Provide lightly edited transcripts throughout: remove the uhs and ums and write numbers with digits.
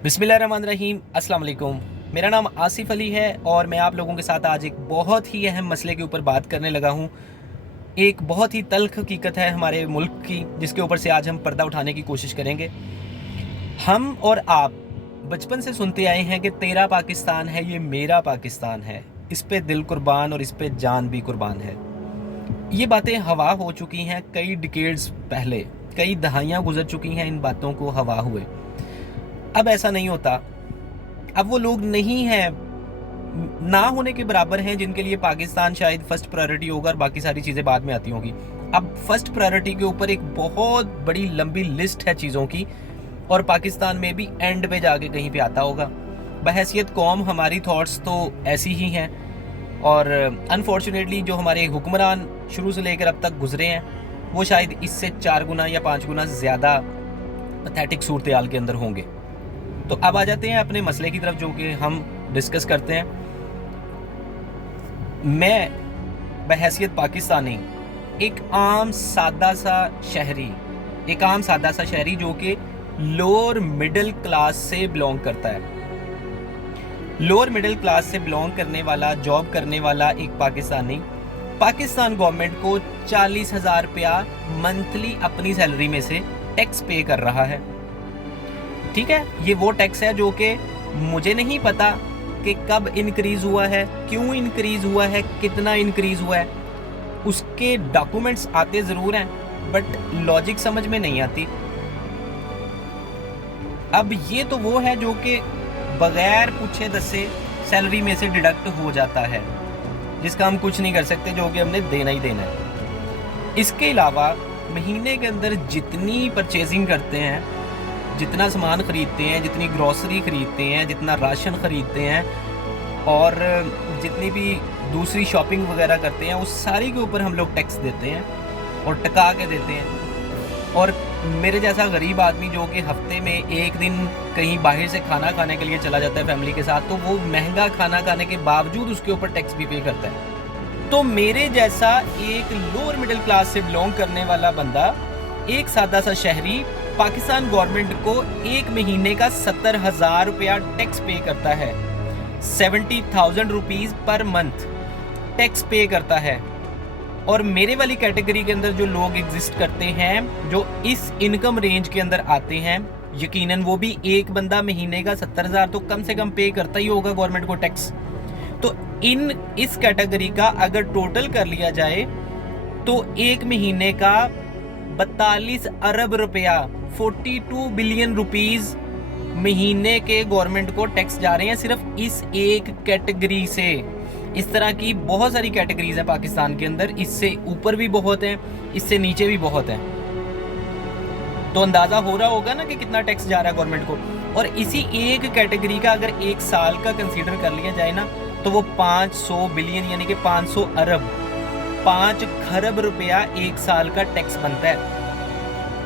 बिस्मिल्लाहिर्रहमानिर्रहीम, अस्सलाम वालेकुम। मेरा नाम आसिफ़ अली है और मैं आप लोगों के साथ आज एक बहुत ही अहम मसले के ऊपर बात करने लगा हूँ। एक बहुत ही तल्ख़ हकीकत है हमारे मुल्क की, जिसके ऊपर से आज हम पर्दा उठाने की कोशिश करेंगे। हम और आप बचपन से सुनते आए हैं कि तेरा पाकिस्तान है, ये मेरा पाकिस्तान है। इस पे दिल कुर्बान और इस पे जान भी कुर्बान है। ये बातें हवा हो चुकी हैं कई डिकेड्स पहले, कई दहाइयाँ गुज़र चुकी हैं इन बातों को हवा हुए। अब ऐसा नहीं होता। अब वो लोग नहीं हैं, ना होने के बराबर हैं जिनके लिए पाकिस्तान शायद फर्स्ट प्रायोरिटी होगा और बाकी सारी चीज़ें बाद में आती होंगी। अब फर्स्ट प्रायोरिटी के ऊपर एक बहुत बड़ी लंबी लिस्ट है चीज़ों की, और पाकिस्तान में भी एंड पे जाके कहीं पे आता होगा। बहैसियत कौम हमारी थॉट्स तो ऐसी ही हैं, और अनफॉर्चुनेटली जो हमारे हुक्मरान शुरू से लेकर अब तक गुजरे हैं वो शायद इससे 4 गुना या 5 गुना ज़्यादा पैथेटिक सूरत हाल के अंदर होंगे। तो अब आ जाते हैं अपने मसले की तरफ, जो कि हम डिस्कस करते हैं। मैं बहैसियत पाकिस्तानी एक आम सादा सा शहरी जो कि लोअर मिडिल क्लास से बिलोंग करता है। लोअर मिडिल क्लास से बिलोंग करने वाला, जॉब करने वाला एक पाकिस्तानी पाकिस्तान गवर्नमेंट को 40,000 रुपया मंथली अपनी सैलरी में से टैक्स पे कर रहा है। ठीक है, ये वो टैक्स है जो कि मुझे नहीं पता कि कब इंक्रीज़ हुआ है, क्यों इंक्रीज़ हुआ है, कितना इंक्रीज़ हुआ है। उसके डॉक्यूमेंट्स आते ज़रूर हैं, बट लॉजिक समझ में नहीं आती। अब ये तो वो है जो कि बगैर पूछे दसे सैलरी में से डिडक्ट हो जाता है, जिसका हम कुछ नहीं कर सकते, जो कि हमने देना ही देना है। इसके अलावा महीने के अंदर जितनी परचेजिंग करते हैं, जितना सामान ख़रीदते हैं, जितनी ग्रॉसरी ख़रीदते हैं, जितना राशन ख़रीदते हैं, और जितनी भी दूसरी शॉपिंग वगैरह करते हैं, उस सारी के ऊपर हम लोग टैक्स देते हैं और टका के देते हैं। और मेरे जैसा गरीब आदमी जो कि हफ्ते में एक दिन कहीं बाहर से खाना खाने के लिए चला जाता है फैमिली के साथ, तो वो महंगा खाना खाने के बावजूद उसके ऊपर टैक्स भी पे करता है। तो मेरे जैसा एक लोअर मिडिल क्लास से बिलोंग करने वाला बंदा, एक सादा सा शहरी, पाकिस्तान गवर्नमेंट को एक महीने का 70,000 रुपया टैक्स पे करता है। 70,000 रुपीज़ पर मंथ टैक्स पे करता है। और मेरे वाली कैटेगरी के अंदर जो लोग एग्जिस्ट करते हैं, जो इस इनकम रेंज के अंदर आते हैं, यकीनन वो भी एक बंदा महीने का 70,000 तो कम से कम पे करता ही होगा गवर्नमेंट को टैक्स। तो इस कैटेगरी का अगर टोटल कर लिया जाए तो एक महीने का 42 अरब रुपया, 42 बिलियन रुपीस महीने के गवर्नमेंट को टैक्स जा रहे हैं सिर्फ इस एक कैटेगरी से। इस तरह की बहुत सारी कैटेगरीज हैं पाकिस्तान के अंदर, इससे ऊपर भी बहुत हैं, इससे नीचे भी बहुत हैं। तो अंदाज़ा हो रहा होगा ना कि कितना टैक्स जा रहा है गवर्नमेंट को। और इसी एक कैटेगरी का अगर एक साल का कंसीडर कर लिया जाए ना, तो वो 500 बिलियन यानी कि 500 अरब, 5 खरब रुपया एक साल का टैक्स बनता है।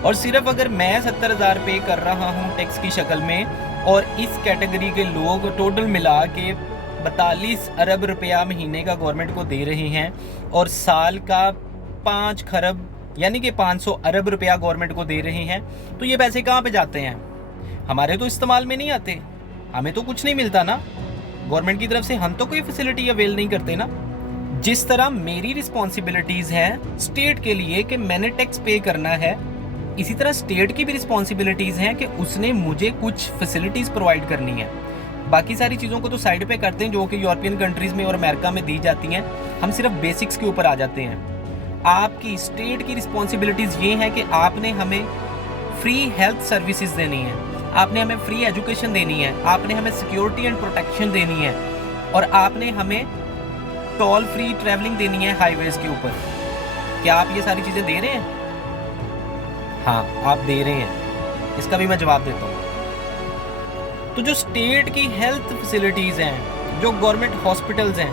और सिर्फ अगर मैं 70,000 पे कर रहा हूँ टैक्स की शक्ल में, और इस कैटेगरी के लोग टोटल मिला के 42 अरब रुपया महीने का गवर्नमेंट को दे रहे हैं, और साल का 5 खरब यानी कि 500 अरब रुपया गवर्नमेंट को दे रहे हैं, तो ये पैसे कहाँ पे जाते हैं? हमारे तो इस्तेमाल में नहीं आते, हमें तो कुछ नहीं मिलता ना गवर्नमेंट की तरफ से, हम तो कोई फैसिलिटी अवेल नहीं करते ना। जिस तरह मेरी रिस्पॉन्सिबिलिटीज़ हैं स्टेट के लिए कि मैंने टैक्स पे करना है, इसी तरह स्टेट की भी रिस्पॉन्सिबिलिटीज़ हैं कि उसने मुझे कुछ फैसिलिटीज़ प्रोवाइड करनी है। बाकी सारी चीज़ों को तो साइड पे करते हैं जो कि यूरोपियन कंट्रीज़ में और अमेरिका में दी जाती हैं, हम सिर्फ बेसिक्स के ऊपर आ जाते हैं। आपकी स्टेट की रिस्पॉन्सिबिलिटीज़ ये हैं कि आपने हमें फ्री हेल्थ सर्विसेज देनी है, आपने हमें फ्री एजुकेशन देनी है, आपने हमें सिक्योरिटी एंड प्रोटेक्शन देनी है, और आपने हमें टोल फ्री ट्रैवलिंग देनी है हाईवेज़ के ऊपर। क्या आप ये सारी चीज़ें दे रहे हैं? हाँ, आप दे रहे हैं, इसका भी मैं जवाब देता हूँ। तो जो स्टेट की हेल्थ फैसिलिटीज़ हैं, जो गवर्नमेंट हॉस्पिटल्स हैं,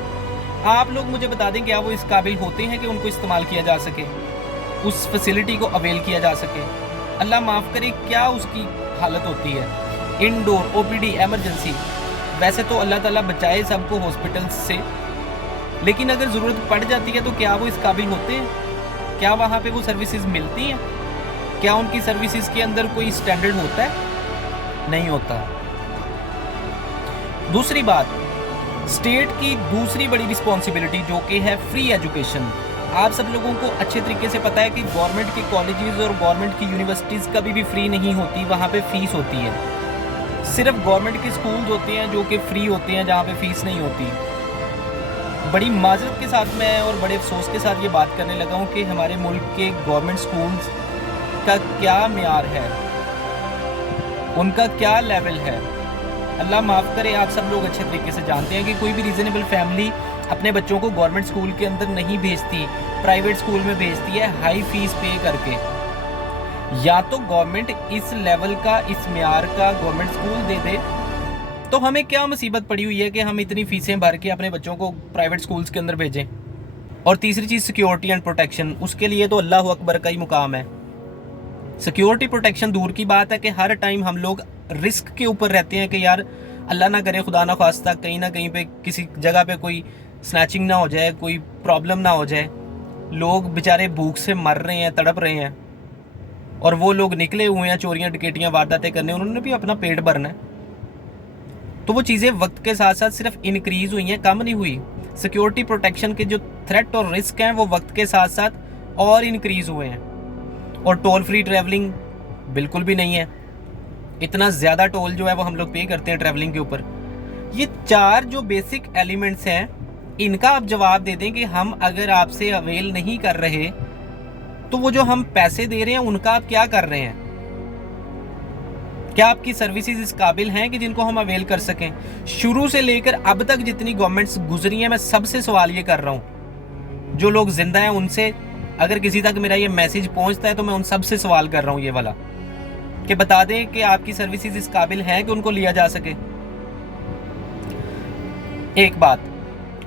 आप लोग मुझे बता दें क्या वो इस काबिल होते हैं कि उनको इस्तेमाल किया जा सके, उस फैसिलिटी को अवेल किया जा सके? अल्लाह माफ़ करे, क्या उसकी हालत होती है। इंडोर ओपीडी एमरजेंसी, वैसे तो अल्लाह ताला बचाए सबको हॉस्पिटल्स से, लेकिन अगर ज़रूरत पड़ जाती है तो क्या वो इस काबिल होते हैं? क्या वहाँ पे वो सर्विसेज मिलती हैं? क्या उनकी सर्विसेज के अंदर कोई स्टैंडर्ड होता है? नहीं होता। दूसरी बात, स्टेट की दूसरी बड़ी रिस्पॉन्सिबिलिटी जो कि है फ्री एजुकेशन। आप सब लोगों को अच्छे तरीके से पता है कि गवर्नमेंट के कॉलेजेस और गवर्नमेंट की यूनिवर्सिटीज़ कभी भी फ्री नहीं होती, वहाँ पे फीस होती है। सिर्फ गवर्नमेंट के स्कूल्स होते हैं जो कि फ्री होते हैं, जहाँ पे फीस नहीं होती। बड़ी माजरत के साथ मैं और बड़े अफसोस के साथ ये बात करने लगा हूँ कि हमारे मुल्क के गवर्नमेंट स्कूल्स का क्या मेयार है, उनका क्या लेवल है। अल्लाह माफ़ करे, आप सब लोग अच्छे तरीके से जानते हैं कि कोई भी रीज़नेबल फैमिली अपने बच्चों को गवर्नमेंट स्कूल के अंदर नहीं भेजती, प्राइवेट स्कूल में भेजती है हाई फीस पे करके। या तो गवर्नमेंट इस लेवल का, इस म्यार का गवर्नमेंट स्कूल दे दे, तो हमें क्या मुसीबत पड़ी हुई है कि हम इतनी फीसें भर के अपने बच्चों को प्राइवेट स्कूल्स के अंदर भेजें। और तीसरी चीज़ सिक्योरिटी एंड प्रोटेक्शन, उसके लिए तो अल्लाह अकबर का ही मुकाम है। सिक्योरिटी प्रोटेक्शन दूर की बात है कि हर टाइम हम लोग रिस्क के ऊपर रहते हैं कि यार अल्लाह ना करे, खुदा ना खास्ता, कहीं ना कहीं पे किसी जगह पे कोई स्नैचिंग ना हो जाए, कोई प्रॉब्लम ना हो जाए। लोग बेचारे भूख से मर रहे हैं, तड़प रहे हैं, और वो लोग निकले हुए हैं चोरियां डकैतियां वारदातें करने, उन्होंने भी अपना पेट भरना है। तो वो चीज़ें वक्त के साथ साथ सिर्फ इंक्रीज हुई हैं, कम नहीं हुई। सिक्योरिटी प्रोटेक्शन के जो थ्रेट और रिस्क हैं वो वक्त के साथ साथ और इंक्रीज हुए हैं। और टोल फ्री ट्रैवलिंग बिल्कुल भी नहीं है, इतना ज़्यादा टोल जो है वो हम लोग पे करते हैं ट्रैवलिंग के ऊपर। ये चार जो बेसिक एलिमेंट्स हैं, इनका आप जवाब दे दें कि हम अगर आपसे अवेल नहीं कर रहे तो वो जो हम पैसे दे रहे हैं उनका आप क्या कर रहे हैं? क्या आपकी सर्विसेज इस काबिल हैं कि जिनको हम अवेल कर सकें? शुरू से लेकर अब तक जितनी गवर्नमेंट्स गुजरी हैं, मैं सबसे सवाल ये कर रहा हूं, जो लोग जिंदा हैं उनसे, अगर किसी तक मेरा ये मैसेज पहुंचता है तो मैं उन सबसे सवाल कर रहा हूं ये वाला, कि बता दें कि आपकी सर्विसेज इस काबिल हैं कि उनको लिया जा सके। एक बात।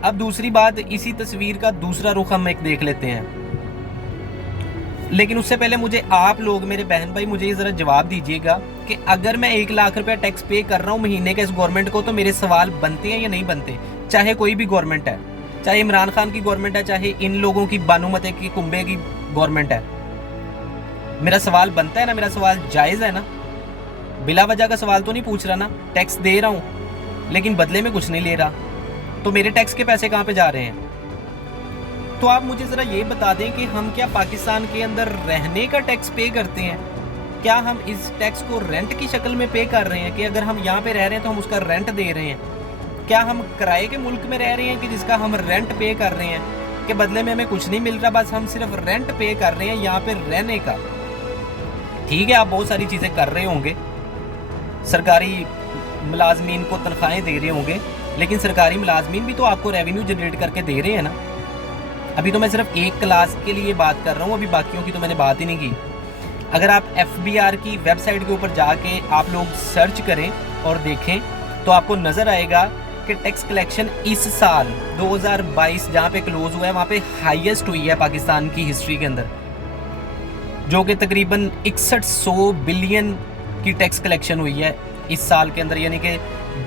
अब दूसरी बात, इसी तस्वीर का दूसरा रुख हम एक देख लेते हैं। लेकिन उससे पहले मुझे आप लोग, मेरे बहन भाई, मुझे ये जरा जवाब दीजिएगा कि अगर मैं 1 लाख रुपया टैक्स पे कर रहा हूँ महीने के इस गवर्नमेंट को, तो मेरे सवाल बनते हैं या नहीं बनते? चाहे कोई भी गवर्नमेंट है, चाहे इमरान खान की गवर्नमेंट है, चाहे इन लोगों की बानुमते की कुंबे की गवर्नमेंट है, मेरा सवाल बनता है ना? मेरा सवाल जायज़ है ना? बिला वजह का सवाल तो नहीं पूछ रहा ना? टैक्स दे रहा हूँ लेकिन बदले में कुछ नहीं ले रहा, तो मेरे टैक्स के पैसे कहाँ पे जा रहे हैं? तो आप मुझे ज़रा ये बता दें कि हम क्या पाकिस्तान के अंदर रहने का टैक्स पे करते हैं? क्या हम इस टैक्स को रेंट की शक्ल में पे कर रहे हैं कि अगर हम यहाँ पे रह रहे हैं तो हम उसका रेंट दे रहे हैं? क्या हम किराए के मुल्क में रह रहे हैं कि जिसका हम रेंट पे कर रहे हैं कि बदले में हमें कुछ नहीं मिल रहा, बस हम सिर्फ रेंट पे कर रहे हैं यहाँ पे रहने का? ठीक है, आप बहुत सारी चीज़ें कर रहे होंगे, सरकारी मुलाजमीन को तनख्वाहें दे रहे होंगे, लेकिन सरकारी मुलाजमीन भी तो आपको रेवेन्यू जनरेट करके दे रहे हैं ना। अभी तो मैं सिर्फ एक क्लास के लिए बात कर रहा हूँ, अभी बाकियों की तो मैंने बात ही नहीं की। अगर आप FBR की वेबसाइट के ऊपर जाके आप लोग सर्च करें और देखें तो आपको नज़र आएगा कि टैक्स कलेक्शन इस साल 2022 जहाँ पे क्लोज हुआ है वहाँ पे हाईएस्ट हुई है पाकिस्तान की हिस्ट्री के अंदर, जो कि तकरीबन 6100 बिलियन की टैक्स कलेक्शन हुई है इस साल के अंदर, यानी कि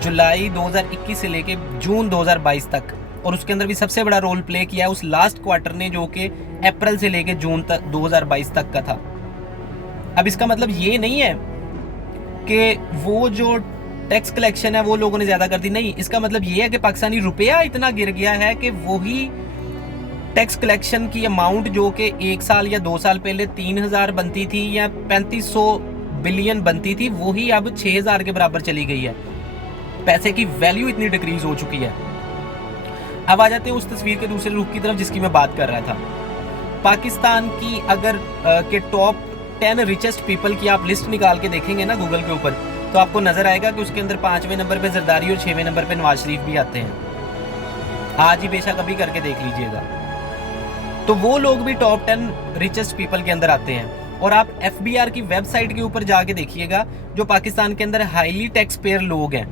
जुलाई 2021 से लेके जून 2022 तक। और उसके अंदर भी सबसे बड़ा रोल प्ले किया है उस लास्ट क्वार्टर ने, जो कि अप्रैल से लेके जून तक 2022 तक का था। अब इसका मतलब ये नहीं है कि वो जो टैक्स कलेक्शन है वो लोगों ने ज़्यादा कर दी, नहीं। इसका मतलब ये है कि पाकिस्तानी रुपया इतना गिर गया है कि वही टैक्स कलेक्शन की अमाउंट जो कि 1 साल या 2 साल पहले 3000 बनती थी या 3500 बिलियन बनती थी, वही अब 6000 के बराबर चली गई है। पैसे की वैल्यू इतनी डिक्रीज हो चुकी है। अब आ जाते हैं उस तस्वीर के दूसरे रुख की तरफ जिसकी मैं बात कर रहा था। पाकिस्तान की अगर के टॉप 10 रिचेस्ट पीपल की आप लिस्ट निकाल के देखेंगे ना गूगल के ऊपर, तो आपको नजर आएगा कि उसके अंदर 5वें नंबर पे जरदारी और 6वें नंबर पे नवाज शरीफ भी आते हैं। आज ही बेशक अभी करके देख लीजिएगा। तो वो लोग भी टॉप 10 रिचेस्ट पीपल के अंदर आते हैं। और आप FBR की वेबसाइट के ऊपर जाके देखिएगा, जो पाकिस्तान के अंदर हाईली टैक्स पेयर लोग हैं,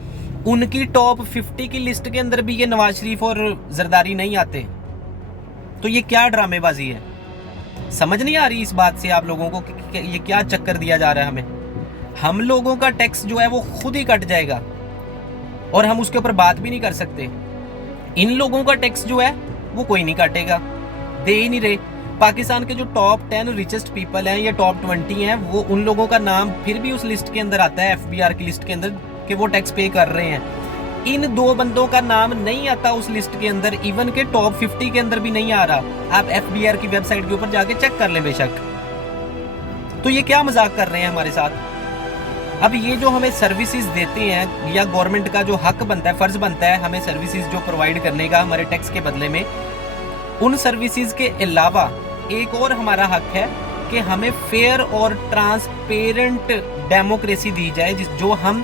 उनकी टॉप 50 की लिस्ट के अंदर भी ये नवाज शरीफ और जरदारी नहीं आते। तो ये क्या ड्रामेबाजी है? समझ नहीं आ रही इस बात से आप लोगों को कि ये क्या चक्कर दिया जा रहा है हमें। हम लोगों का टैक्स जो है वो खुद ही कट जाएगा और हम उसके ऊपर बात भी नहीं कर सकते। इन लोगों का टैक्स जो है वो कोई नहीं काटेगा, दे ही नहीं रहे। पाकिस्तान के जो टॉप 10 रिचेस्ट पीपल हैं या टॉप 20 हैं, वो उन लोगों का नाम फिर भी उस लिस्ट के अंदर आता है, FBR की लिस्ट के अंदर, कि वो टैक्स पे कर रहे हैं। इन 2 बंदों का नाम नहीं आता उस लिस्ट के अंदर, इवन के टॉप 50 के अंदर भी नहीं आ रहा। आप FBR की वेबसाइट के ऊपर जाके चेक कर लें बेशक। तो ये क्या मजाक कर रहे हैं हमारे साथ। अब ये जो हमें सर्विसेज देते हैं, या गवर्नमेंट का जो हक बनता है, फर्ज बनता है हमें सर्विसेज जो प्रोवाइड करने का हमारे टैक्स के बदले में, उन सर्विसेज के अलावा एक और हमारा हक है कि हमें फेयर और ट्रांसपेरेंट डेमोक्रेसी दी जाए, जो हम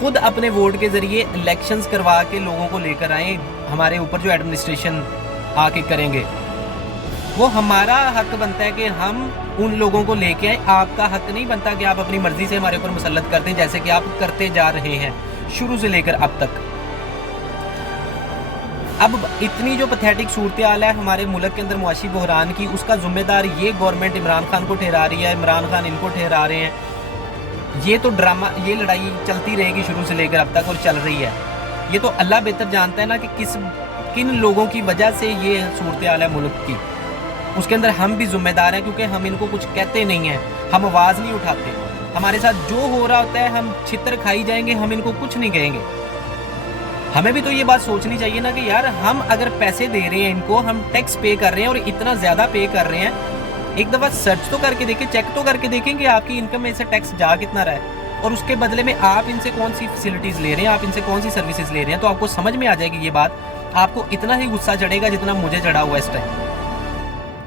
खुद अपने वोट के जरिए इलेक्शंस करवा के लोगों को लेकर आए, हमारे ऊपर जो एडमिनिस्ट्रेशन आके करेंगे। वो हमारा हक बनता है कि हम उन लोगों को लेके आए। आपका हक नहीं बनता कि आप अपनी मर्जी से हमारे ऊपर मुसल्लत करते हैं, जैसे कि आप करते जा रहे हैं शुरू से लेकर अब तक। अब इतनी जो पैथेटिक सूरत हाल है हमारे मुल्क के अंदर मुआशी बहरान की, उसका जिम्मेदार ये गवर्नमेंट इमरान खान को ठहरा रही है, इमरान खान इनको ठहरा रहे हैं। ये तो ड्रामा, ये लड़ाई चलती रहेगी शुरू से लेकर अब तक और चल रही है। ये तो अल्लाह बेहतर जानता है ना कि किन लोगों की वजह से ये सूरत हाल है मुल्क की। उसके अंदर हम भी जिम्मेदार हैं, क्योंकि हम इनको कुछ कहते नहीं हैं, हम आवाज़ नहीं उठाते। हमारे साथ जो हो रहा होता है हम छितर खाई जाएंगे, हम इनको कुछ नहीं कहेंगे। हमें भी तो ये बात सोचनी चाहिए ना कि यार हम अगर पैसे दे रहे हैं इनको, हम टैक्स पे कर रहे हैं और इतना ज़्यादा पे कर रहे हैं, एक दफ़ा सर्च तो करके देखें, चेक तो करके देखें कि आपकी इनकम में से टैक्स जा कितना रहा है, और उसके बदले में आप इनसे कौन सी फैसिलिटीज़ ले रहे हैं, आप इनसे कौन सी सर्विसेज ले रहे हैं। तो आपको समझ में आ जाएगी ये बात। आपको इतना ही गुस्सा चढ़ेगा जितना मुझे चढ़ा हुआ इस टाइम।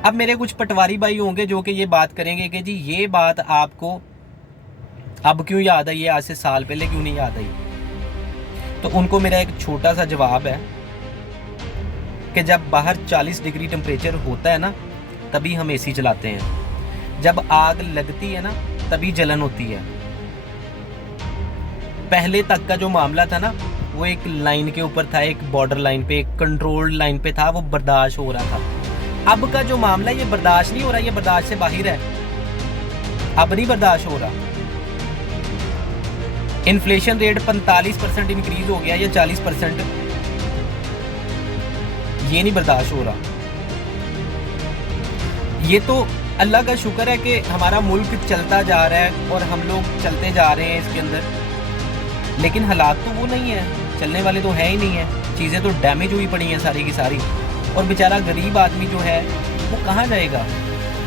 अब मेरे कुछ पटवारी भाई होंगे जो कि ये बात करेंगे कि जी ये बात आपको अब क्यों याद आई है, आज से साल पहले क्यों नहीं याद आई। तो उनको मेरा एक छोटा सा जवाब है कि जब बाहर 40 डिग्री टेम्परेचर होता है ना, तभी हम AC चलाते हैं। जब आग लगती है ना, तभी जलन होती है। पहले तक का जो मामला था ना, वो एक लाइन के ऊपर था, एक बॉर्डर लाइन पे, एक कंट्रोल लाइन पे था, वो बर्दाश्त हो रहा था। अब का जो मामला, ये बर्दाश्त नहीं हो रहा, ये बर्दाश्त से बाहर है, अब नहीं बर्दाश्त हो रहा। इन्फ्लेशन रेट 45% इंक्रीज हो गया या 40%, ये नहीं बर्दाश्त हो रहा। ये तो अल्लाह का शुक्र है कि हमारा मुल्क चलता जा रहा है और हम लोग चलते जा रहे हैं इसके अंदर, लेकिन हालात तो वो नहीं है, चलने वाले तो है ही नहीं है। चीज़ें तो डैमेज हुई पड़ी हैं सारी की सारी, और बेचारा गरीब आदमी जो है वो कहाँ जाएगा,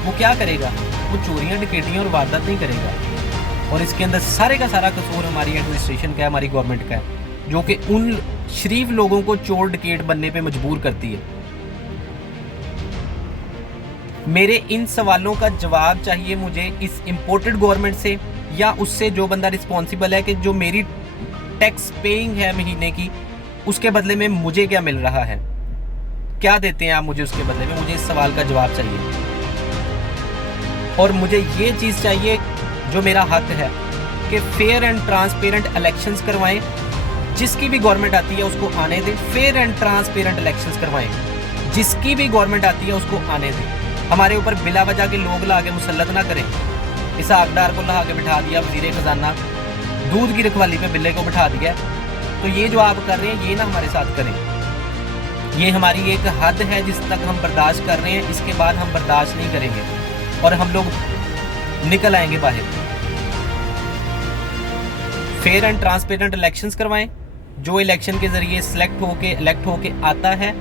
वो क्या करेगा, वो चोरियाँ डकैतियाँ और वारदात नहीं करेगा। और इसके अंदर सारे का सारा कसूर हमारी एडमिनिस्ट्रेशन का है, हमारी गवर्नमेंट का है, जो कि उन शरीफ लोगों को चोर डकैत बनने पे मजबूर करती है। मेरे इन सवालों का जवाब चाहिए मुझे इस इम्पोर्टेड गवर्नमेंट से, या उससे जो बंदा रिस्पॉन्सिबल है कि जो मेरी टैक्स पेइंग है महीने की, उसके बदले में मुझे क्या मिल रहा है, क्या देते हैं आप मुझे उसके बदले में। मुझे इस सवाल का जवाब चाहिए, और मुझे ये चीज़ चाहिए जो मेरा हक है कि फेयर एंड ट्रांसपेरेंट इलेक्शंस करवाएं। जिसकी भी गवर्नमेंट आती है उसको आने दें, फेयर एंड ट्रांसपेरेंट इलेक्शंस करवाएं। जिसकी भी गवर्नमेंट आती है उसको आने दें। हमारे ऊपर बिला वजह के लोग ला के मुसल्लत ना करें। इसहाकडार को ला के बिठा दिया वज़ीर ख़जाना, दूध की रखवाली पे बिल्ले को बिठा दिया। तो ये जो आप कर रहे हैं ये ना हमारे साथ करें। ये हमारी एक हद है जिस तक हम बर्दाश्त कर रहे हैं, इसके बाद हम बर्दाश्त नहीं करेंगे और हम लोग निकल आएंगे बाहर। फेयर एंड ट्रांसपेरेंट इलेक्शंस करवाएं। जो इलेक्शन के ज़रिए इलेक्ट होके आता है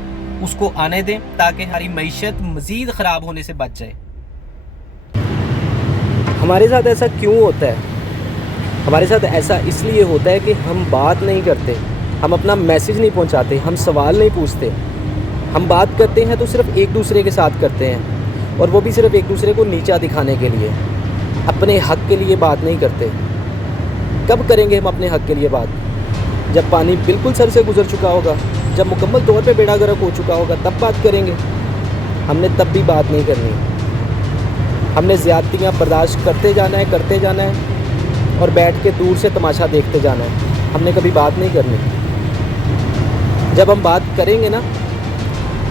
उसको आने दें, ताकि हमारी मईशत मज़ीद ख़राब होने से बच जाए। हमारे साथ ऐसा क्यों होता है? हमारे साथ ऐसा इसलिए होता है कि हम बात नहीं करते, हम अपना मैसेज नहीं पहुंचाते, हम सवाल नहीं पूछते। हम बात करते हैं तो सिर्फ एक दूसरे के साथ करते हैं, और वो भी सिर्फ एक दूसरे को नीचा दिखाने के लिए। अपने हक़ के लिए बात नहीं करते। कब करेंगे हम अपने हक़ के लिए बात? जब पानी बिल्कुल सर से गुजर चुका होगा, जब मुकम्मल तौर पे बेड़ा गर्क हो चुका होगा, तब बात करेंगे। हमने तब भी बात नहीं करनी। हमने ज़्यादतियाँ बर्दाश्त करते जाना है और बैठ के दूर से तमाशा देखते जाना है। हमने कभी बात नहीं करनी। जब हम बात करेंगे ना,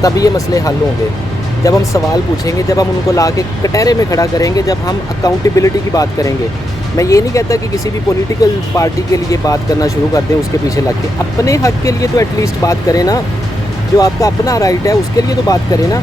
तब ये मसले हल होंगे। जब हम सवाल पूछेंगे, जब हम उनको ला के कटहरे में खड़ा करेंगे, जब हम अकाउंटेबिलिटी की बात करेंगे। मैं ये नहीं कहता कि किसी भी पॉलिटिकल पार्टी के लिए बात करना शुरू कर दें उसके पीछे लग के। अपने हक़ के लिए तो एटलीस्ट बात करें ना। जो आपका अपना राइट है उसके लिए तो बात करें ना।